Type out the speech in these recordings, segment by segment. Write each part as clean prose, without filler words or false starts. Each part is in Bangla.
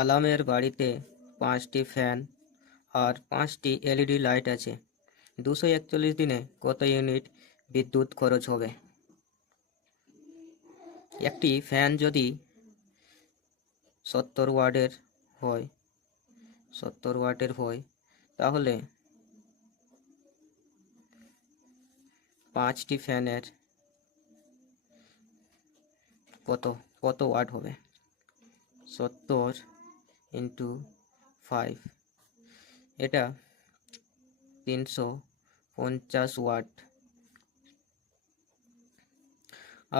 আলামের বাড়িতে 5টি ফ্যান আর 5টি এলইডি লাইট আছে। 241 দিনে কত ইউনিট বিদ্যুৎ খরচ হবে? একটি ফ্যান যদি 70 ওয়াটের হয় তাহলে 5টি ফ্যানের কত ওয়াট হবে? 70 ইন্টু 5, এটা 350 ওয়াট।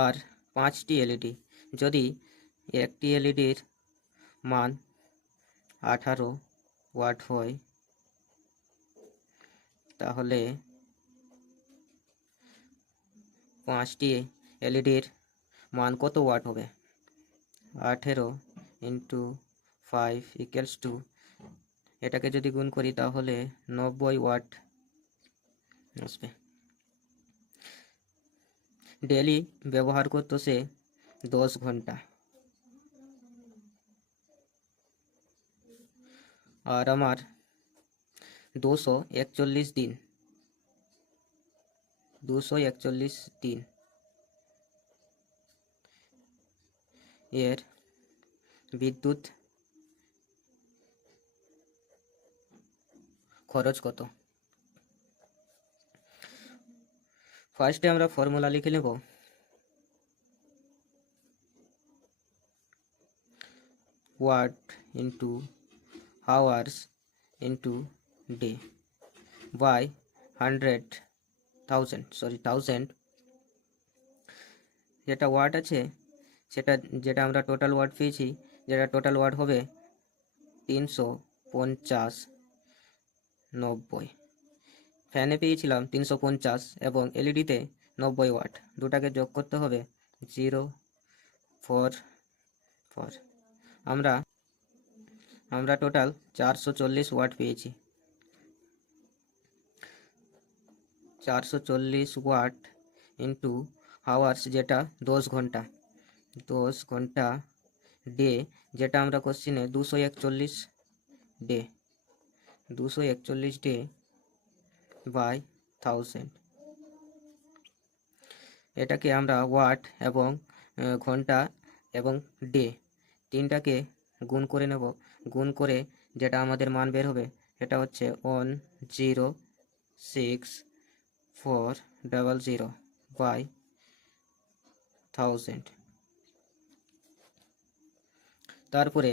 আর 5টি এলইডি, যদি একটি এলইডির মান 18 ওয়াট হয় তাহলে 5টি এলইডির মান কত ওয়াট হবে? 18 ইন্টু 5 ইকুয়ালস টু, এটাকে যদি গুণ করি তাহলে 90 ওয়াট আসবে। ডেলি ব্যবহার করতো সে 10 ঘন্টা, আর আমার 241 দিন এর বিদ্যুৎ খরচ কত? ফার্স্টে আমরা ফর্মুলা লিখে নেব। Watt into hours into day by 1000, যেটা ওয়াট আছে যেটা আমরা টোটাল ওয়াট পেয়েছি, যেটা টোটাল ওয়াট হবে 350/90। ফ্যানে পেয়েছিলাম 350 এবং এলইডিতে 90 ওয়াট, দুটাকে যোগ করতে হবে 0.44। আমরা টোটাল 440 ওয়াট পেয়েছি। 440 ওয়াট ইন্টু আওয়ার্স, যেটা 10 ঘন্টা ডে, যেটা আমরা কোশ্চিনে 241 ডে বাই 1000। এটাকে আমরা ওয়াট এবং ঘন্টা এবং ডে তিনটাকে গুণ করে নেব। গুণ করে যেটা আমাদের মান বের হবে এটা হচ্ছে 106,400 বাই 1000। তারপরে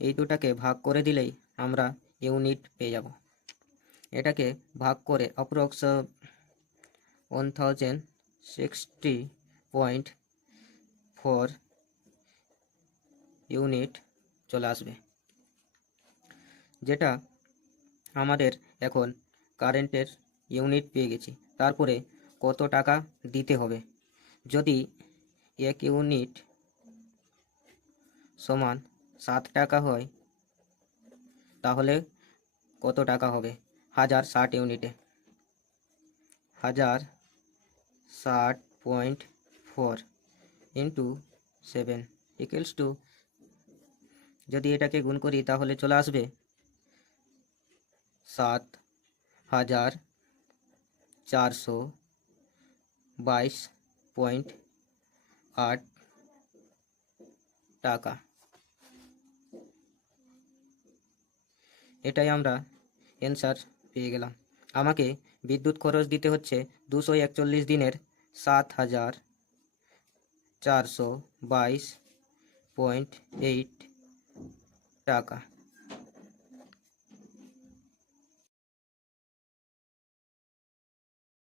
এই দুটাকে ভাগ করে দিলেই আমরা ইউনিট পেয়ে যাব। এটাকে ভাগ করে অ্যাপ্রক্স 1060.4 ইউনিট চলে আসবে, যেটা আমাদের এখন কারেন্টের ইউনিট পেয়ে গেছি। তারপরে কত টাকা দিতে হবে? যদি 1 ইউনিট সমান 7 টাকা হয় তাহলে কত টাকা হবে? 1060 ইউনিটে 1060.4 ইন্টু 7 ইকুয়ালস টু, যদি এটাকে গুণ করি তাহলে চলে আসবে 7,422.8 টাকা। এটাই আমরা অ্যান্সার পেয়ে গেলাম। আমাকে বিদ্যুৎ খরচ দিতে হচ্ছে 241 দিনের 7,422.8 টাকা।